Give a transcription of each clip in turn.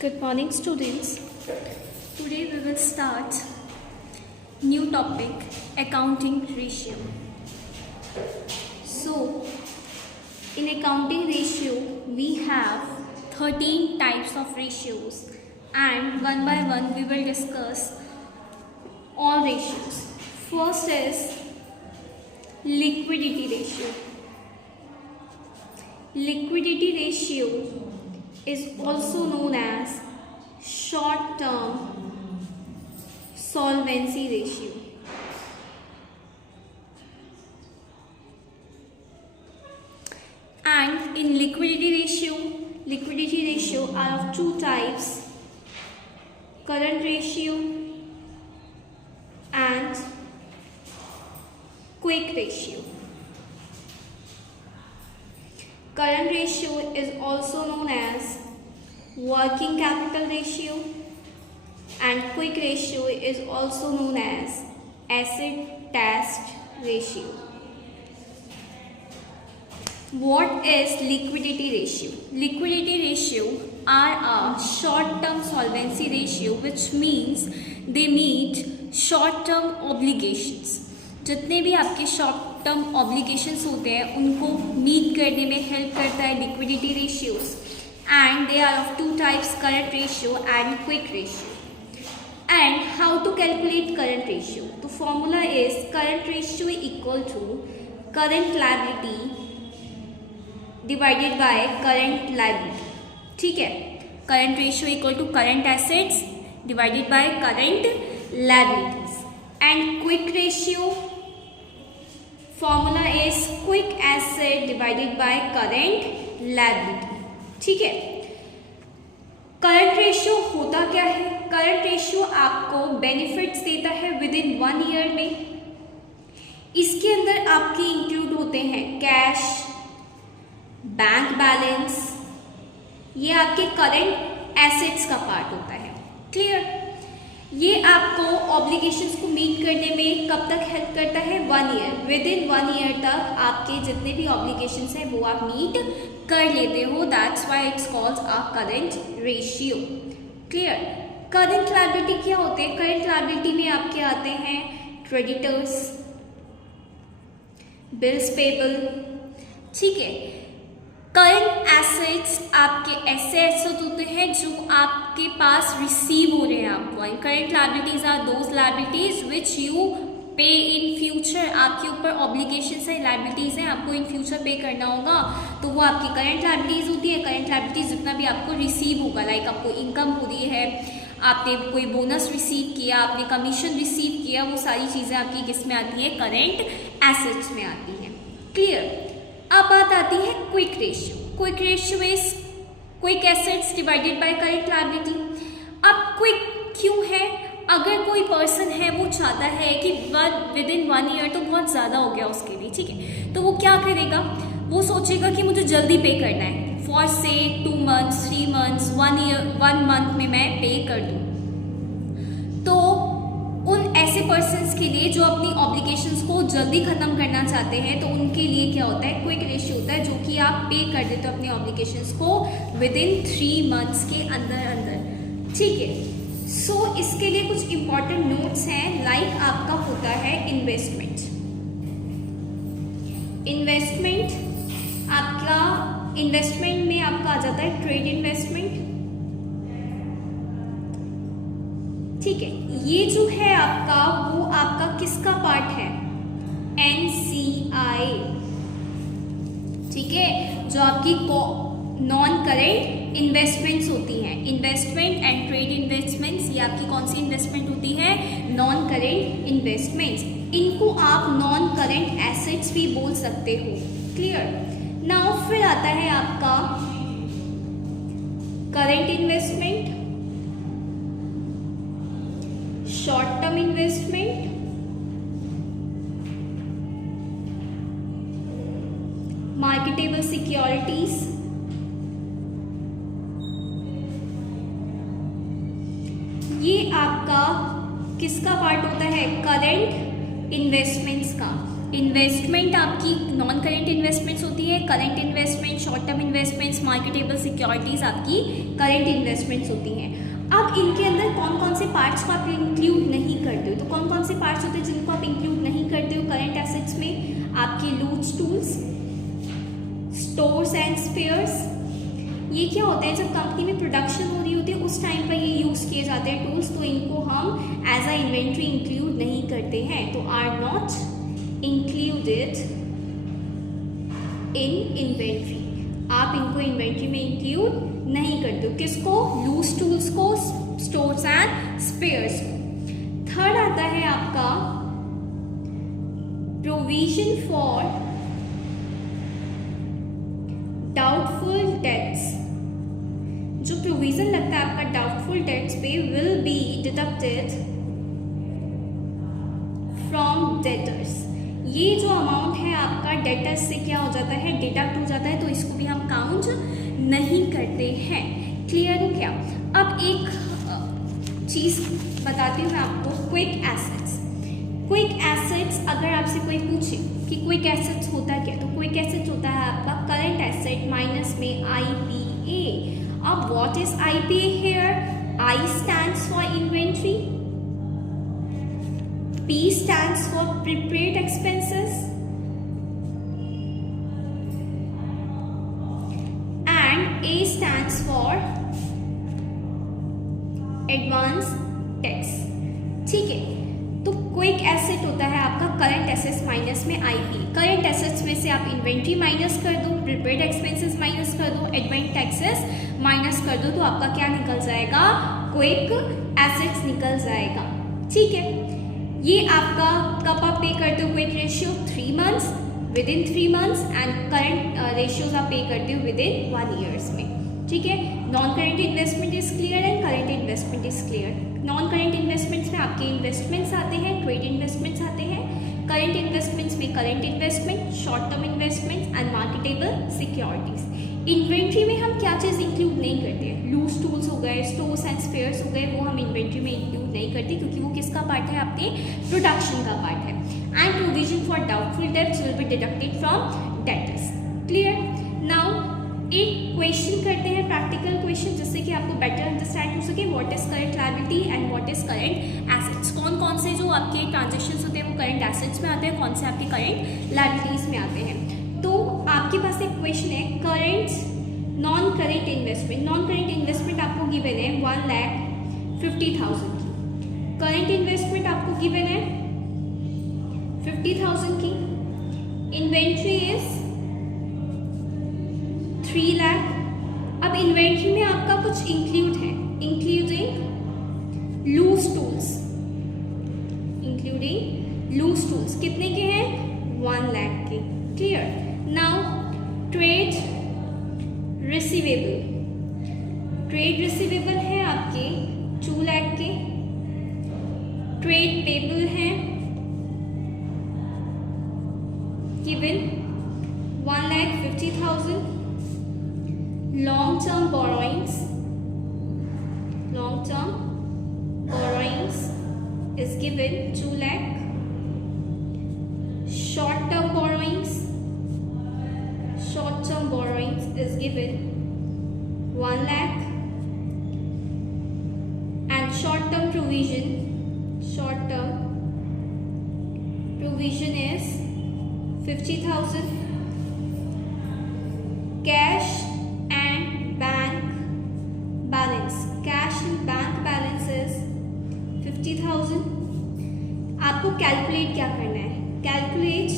Good morning, students. Today we will start new topic, accounting ratio. So, in accounting ratio, we have 13 types of ratios, and one by one we will discuss all ratios. First is liquidity ratio. Liquidity ratio is also known as short-term solvency ratio. And in liquidity ratio are of two types, current ratio and quick ratio. Current ratio is also known as working capital ratio, and quick ratio is also known as acid test ratio. What is liquidity ratio? Liquidity ratio are a short-term solvency ratio, which means they meet short-term obligations. जितने भी आपके short term obligations होते हैं उनको meet करने में help करता है liquidity ratios, and they are of two types, current ratio and quick ratio. And how to calculate current ratio? तो formula is current ratio equal to current liability divided by current liability. ठीक है, current ratio equal to current assets divided by current liabilities. And quick ratio formula is quick asset divided by current liability. ठीक है, current ratio होता क्या है? Current ratio आपको benefits देता है विद इन 1 ईयर में. इसके अंदर आपके इंक्लूड होते हैं कैश, बैंक बैलेंस, ये आपके करंट एसेट्स का पार्ट होता है. क्लियर? ये आपको ऑब्लिगेशंस को मीट करने में कब तक हेल्प करता है? 1 ईयर. विद इन 1 ईयर तक आपके जितने भी ऑब्लिगेशंस हैं वो आप मीट कर लेते हो. That's why it's called a current ratio. Clear? Current liability क्या होते हैं? करंट लायबिलिटी में आपके आते हैं क्रेडिटर्स, बिल्स पेबल. ठीक है, करंट एसेट्स आपके ऐसे एसेट होते हैं जो आपके पास रिसीव हो रहे हैं आपको. Current liabilities are those liabilities which you pay in future. आपके ऊपर ऑब्लिगेशंस है, लायबिलिटीज हैं, आपको इन फ्यूचर पे करना होगा, तो वो आपकी करंट लायबिलिटीज होती है. करंट लायबिलिटीज जितना भी आपको रिसीव होगा, लाइक आपको इनकम हो रही है, आपने कोई बोनस रिसीव किया, आपने कमीशन रिसीव किया, वो सारी चीज़ें आपकी किस में आती हैं? करंट एसेट्स में आती हैं. क्लियर? अब बात आती है quick ratio. Quick ratio is quick assets divided by current liability. अब क्विक क्यों है? अगर कोई पर्सन है वो चाहता है कि विद इन 1 ईयर तो बहुत ज़्यादा हो गया उसके लिए, ठीक है, तो वो क्या करेगा? वो सोचेगा कि मुझे जल्दी पे करना है, फॉर से 2 मंथ्स, 3 मंथ्स, 1 मंथ में मैं पे कर दूँ. तो उन ऐसे पर्सन्स के लिए जो अपनी ऑब्लिगेशंस को जल्दी ख़त्म करना चाहते हैं, तो उनके लिए क्या होता है? क्विक रेशियो होता है, जो कि आप पे कर देते हो अपनी ऑब्लिगेशंस को विद इन 3 मंथ्स के अंदर अंदर. ठीक है, सो इसके लिए कुछ इंपॉर्टेंट नोट्स हैं. लाइक आपका होता है इन्वेस्टमेंट. आपका इन्वेस्टमेंट में आपका आ जाता है ट्रेड इन्वेस्टमेंट. ठीक है, ये जो है आपका, वो आपका किसका पार्ट है? NCI. ठीक है, जो आपकी नॉन करेंट इन्वेस्टमेंट्स होती हैं. इन्वेस्टमेंट एंड ट्रेड इन्वेस्टमेंट्स, ये आपकी कौन सी इन्वेस्टमेंट होती है? Non current investments. इनको आप नॉन करेंट एसेट्स भी बोल सकते हो. क्लियर? नाउ फिर आता है आपका current investment, short term investment, marketable securities, ये आपका किसका पार्ट होता है? करंट इन्वेस्टमेंट्स का. इन्वेस्टमेंट आपकी नॉन करेंट इन्वेस्टमेंट्स होती है, current investment, short term investments, marketable securities आपकी करेंट इन्वेस्टमेंट्स होती हैं। अब इनके अंदर कौन कौन से पार्ट्स को आप इंक्लूड नहीं करते हो, तो कौन कौन से पार्ट्स होते हैं जिनको आप इंक्लूड नहीं करते हो करेंट एसेट्स में? आपके loose tools, stores and spares. ये क्या होता है, जब कंपनी में प्रोडक्शन हो रही होती है उस टाइम पर ये यूज़ किए जाते हैं टूल्स, तो इनको हम एज अ इन्वेंट्री इंक्लूड नहीं करते हैं, तो are not included in inventory. आप इनको इन्वेंट्री में इंक्लूड नहीं करते हो। किसको? लूज टूल्स को, स्टोर्स एंड स्पेयर्स को। थर्ड आता है आपका प्रोविजन फॉर डाउटफुल डेट्स। जो प्रोविजन लगता है आपका डाउटफुल डेट्स पे will be deducted from debtors. ये जो अमाउंट है आपका डेटर्स से क्या हो जाता है, डिडक्ट हो जाता है, तो इसको भी हम काउंट नहीं करते हैं। क्लियर हो क्या? अब एक चीज़ बताती हूँ मैं आपको, क्विक एसेट्स। क्विक एसेट्स, अगर आपसे कोई पूछे कि क्विक एसेट्स होता क्या, तो क्विक एसेट्स होता है आपका करंट एसेट माइनस में IPA। अब what is IPA here? I stands for inventory, P stands for prepaid expenses, and A stands for advance tax। ठीक है, तो क्विक एसेट होता है आपका करंट एसेट्स माइनस में IP। करंट एसेट्स में से आप इन्वेंट्री माइनस कर दो, प्रीपेड एक्सपेंसेस माइनस कर दो, एडवांस टैक्सेस माइनस कर दो, तो आपका क्या निकल जाएगा? क्विक एसेट्स निकल जाएगा। ठीक है, ये आपका कब आप पे करते हो quick ratio? 3 months, with in 3 months, and current ratios आप पे करते हो विद इन 1 years में। ठीक है, non current investment is clear and current investment is clear. Non current investments में आपके इन्वेस्टमेंट्स आते हैं, ट्रेड इन्वेस्टमेंट्स आते हैं। करेंट इन्वेस्टमेंट्स में current investment, short term investments and marketable securities. Inventory में हम क्या चीज़ इंक्लूड नहीं करते हैं? लूज टूल्स हो गए, स्टोर्स एंड स्पेयर्स हो गए, वो हम इन्वेंट्री में इंक्लूड नहीं करते, क्योंकि वो किसका पार्ट है? आपके प्रोडक्शन का पार्ट है। And provision for doubtful debts will be deducted from debtors. Clear? Now एक क्वेश्चन करते हैं, प्रैक्टिकल क्वेश्चन, जिससे कि आपको बेटर अंडरस्टैंड हो सके what is current liability and what is current assets. कौन कौन से जो आपके ट्रांजेक्शन्स होते हैं वो करंट एसेट्स में आते हैं, कौन से आपके करंट लायबिलिटीज में आते हैं। तो आपके पास एक क्वेश्चन है, current non current investment. Non current investment आपको गिवन है 1,50,000 की। करंट इन्वेस्टमेंट आपको गिवन है 50,000 की। Inventory is 3 lakh. अब इन्वेंट्री में आपका कुछ इंक्लूड है, including loose tools, including loose tools कितने के हैं? 1 लाख के। Clear? Now trade receivable, trade receivable है आपके 2 लाख के। ट्रेड पेबल है given 1,50,000। long term borrowings is given 2 lakh. short term borrowings is given 1 lakh, and short term provision is 50,000. cash and bank balance is 50,000. आपको calculate क्या करना है? Calculate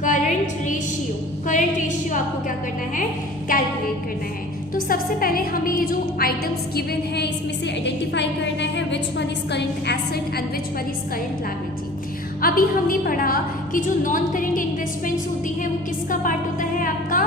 current ratio आपको क्या करना है? कैलकुलेट करना है। तो सबसे पहले हमें ये जो आइटम्स गिवन है इसमें से आइडेंटिफाई करना है which one is current asset and which one is current liability. अभी हमने पढ़ा कि जो नॉन करेंट इन्वेस्टमेंट्स होती हैं वो किसका पार्ट होता है? आपका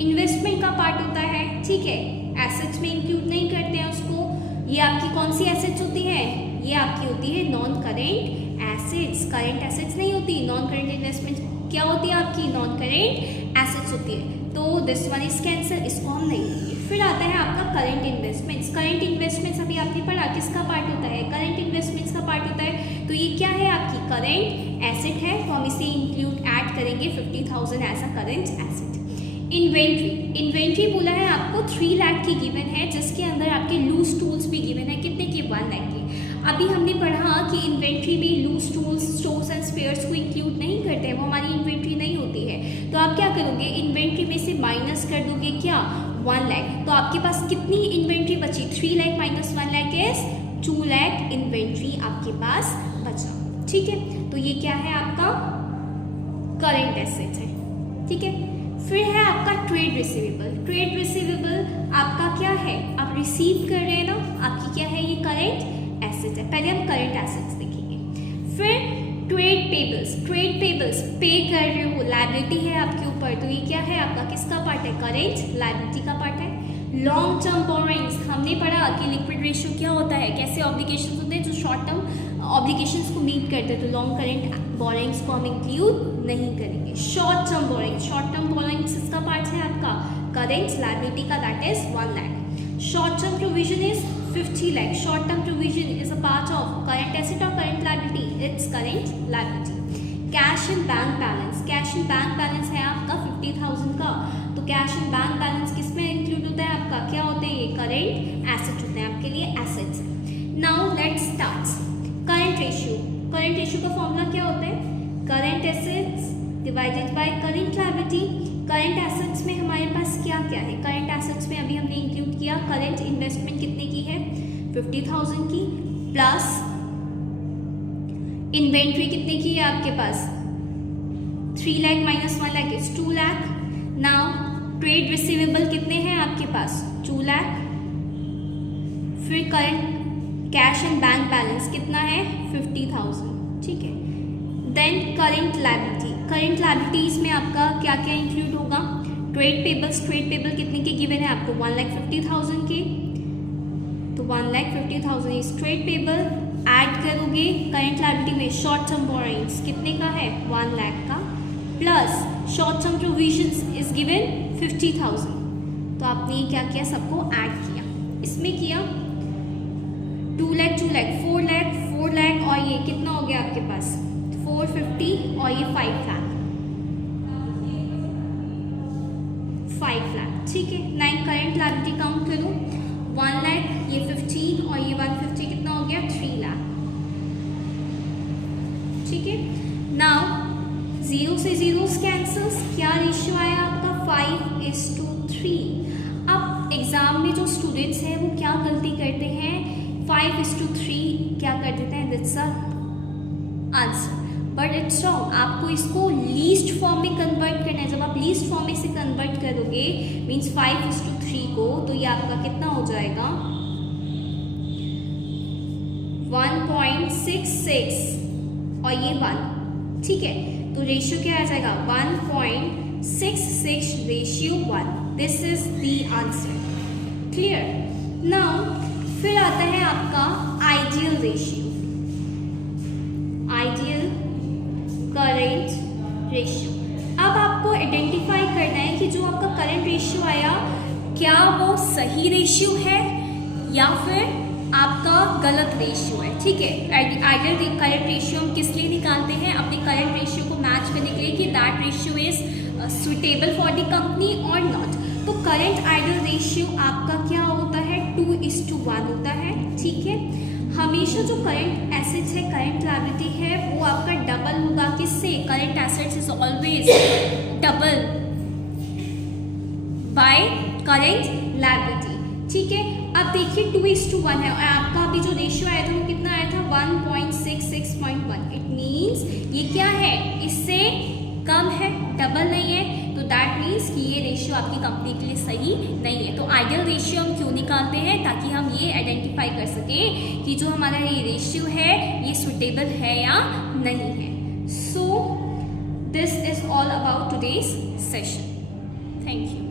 इन्वेस्टमेंट का पार्ट होता है। ठीक है, एसेट्स में इंक्लूड नहीं करते हैं उसको। ये आपकी कौन सी एसेट्स होती है? ये आपकी होती है non current assets. Current assets नहीं होती। नॉन करेंट इन्वेस्टमेंट क्या होती है आपकी? नॉन करेंट एसेट्स होती है। तो दिस वन इज कैंसिल, इसको हम नहीं लेंगे। फिर आता है आपका करंट इन्वेस्टमेंट्स। करंट इन्वेस्टमेंट्स अभी आपने पढ़ा किसका पार्ट होता है, करंट इन्वेस्टमेंट्स का पार्ट होता है। तो ये क्या है आपकी करंट एसेट है, तो हम इसे इंक्लूड ऐड करेंगे 50,000 as a current asset. Inventory, inventory बोला है आपको 3 लाख की गिवन है, जिसके अंदर आपके लूज टूल्स भी गिवन है, कितने के 1 लाख के। अभी हमने पढ़ा कि इन्वेंट्री में loose tools, stores and spares को इंक्लूड नहीं करते हैं, वो हमारी इन्वेंट्री नहीं होती है। तो आप क्या करोगे, इन्वेंट्री में से माइनस कर दोगे क्या 1 लाख, तो आपके पास कितनी इन्वेंट्री बची, 3 lakh minus 1 lakh is 2 lakh inventory आपके पास बचा। ठीक है, तो ये क्या है आपका करंट एसेट है। ठीक है, फिर है आपका ट्रेड रिसीवेबल। ट्रेड रिसीवेबल आपका क्या है, आप रिसीव कर रहे हैं ना, आपकी क्या है ये करंट एसेट है। पहले हम करंट एसेट्स देखेंगे। फिर ट्रेड पेबल्स, ट्रेड पेबल्स पे कर रहे हो, लायबिलिटी है आपके ऊपर, तो ये क्या है आपका किसका पार्ट है, करंट लायबिलिटी का पार्ट है। लॉन्ग टर्म बोरोइंग्स, हमने पढ़ा कि लिक्विड रेशियो क्या होता है, कैसे ऑब्लिगेशंस होते हैं जो शॉर्ट टर्म ऑब्लिगेशंस को मीट करते हैं, तो लॉन्ग करंट बोरोइंग्स को हम इंक्लूड नहीं करेंगे। Short term borrowings, short term borrowings इसका पार्ट है आपका करंट लायबिलिटी का, that is 1 lakh. Short term provision is 50 lakh. Short term provision is a part of current asset or current liability. It's current liability. Cash and bank balance. Cash and bank balance है आपका 50,000 का, तो cash and bank balance किस में include होता है आपका, क्या होते हैं ये current asset होते हैं आपके लिए, assets। Now let's start. Current ratio. Current ratio का फॉर्मूला क्या होता है, current assets divided by current liability। Current assets में हमारे पास क्या क्या है, करंट एसेट्स में अभी हमने इंक्लूड किया करंट इन्वेस्टमेंट कितने की है 50,000 की, प्लस इन्वेंट्री कितने की है आपके पास 3 lakh minus 1 lakh is 2 lakh. Now trade receivable कितने हैं आपके पास 2 लाख। फिर current cash and bank balance कितना है 50,000। ठीक है, then current liability, current liabilities में आपका क्या क्या इंक्लूड होगा, ट्रेड पेबल्स, ट्रेड पेबल कितने के गिवन है आपको 1,50,000 के, तो 1,50,000 इज ट्रेड पेबल। ऐड करोगे करंट लायबिलिटी में शॉर्ट टर्म बोरोइंग्स कितने का है 1 लाख का, plus short term provisions is given 50,000, तो आपने क्या किया सबको ऐड किया, इसमें किया 2 लाख 2 लाख 4 लाख 4 लाख और ये कितना हो गया आपके पास 450 और ये 5 लाख 5 लाख। ठीक है, 9 करंट लायबिलिटी काउंट करो 1 लाख, ये 15 और ये 150 कितना हो गया 3 लाख। ठीक है, नाउ 0 से 0 कैंसल्स, क्या रेशियो आया आपका 5:3। अब एग्जाम में जो स्टूडेंट्स हैं वो क्या गलती करते हैं 5:3 क्या कर देते हैं, that's a answer, but it's wrong. आपको इसको लीस्ट फॉर्म में कन्वर्ट करना है। जब आप लीस्ट फॉर्म में से कन्वर्ट करोगे मीन्स 5:3 को, तो ये आपका कितना हो जाएगा 1.66 और ये 1। ठीक है, तो रेशियो क्या आ जाएगा 1.66 ratio 1। This is the answer. Clear. Now फिर आता है आपका ideal ratio, ideal current ratio. अब आपको आइडेंटिफाई करना है कि जो आपका करंट रेशियो आया क्या वो सही रेशियो है या फिर आपका गलत रेशियो है। ठीक है, आइडियल करंट रेशियो हम किस लिए निकालते हैं, अपने करंट रेशियो को मैच करने के लिए कि that ratio is suitable for the company और नॉट। तो करंट आइडियल रेशियो आपका क्या होता है 2:1 होता है। ठीक है, हमेशा जो करंट एसेट्स है करंट लायबिलिटी है वो आपका डबल होगा, किससे, current assets is always double bye current liability. ठीक है, अब देखिए 2:1 है और आपका अभी जो रेशियो आया था वो कितना आया था 1.66.1। इट मीन्स ये क्या है, इससे कम है, डबल नहीं है, तो दैट मीन्स कि ये रेशियो आपकी कंपनी के लिए सही नहीं है। तो आइडियल रेशियो हम क्यों निकालते हैं, ताकि हम ये आइडेंटिफाई कर सकें कि जो हमारा ये रेशियो है ये सुटेबल है या नहीं है। So this is all about today's session. Thank you.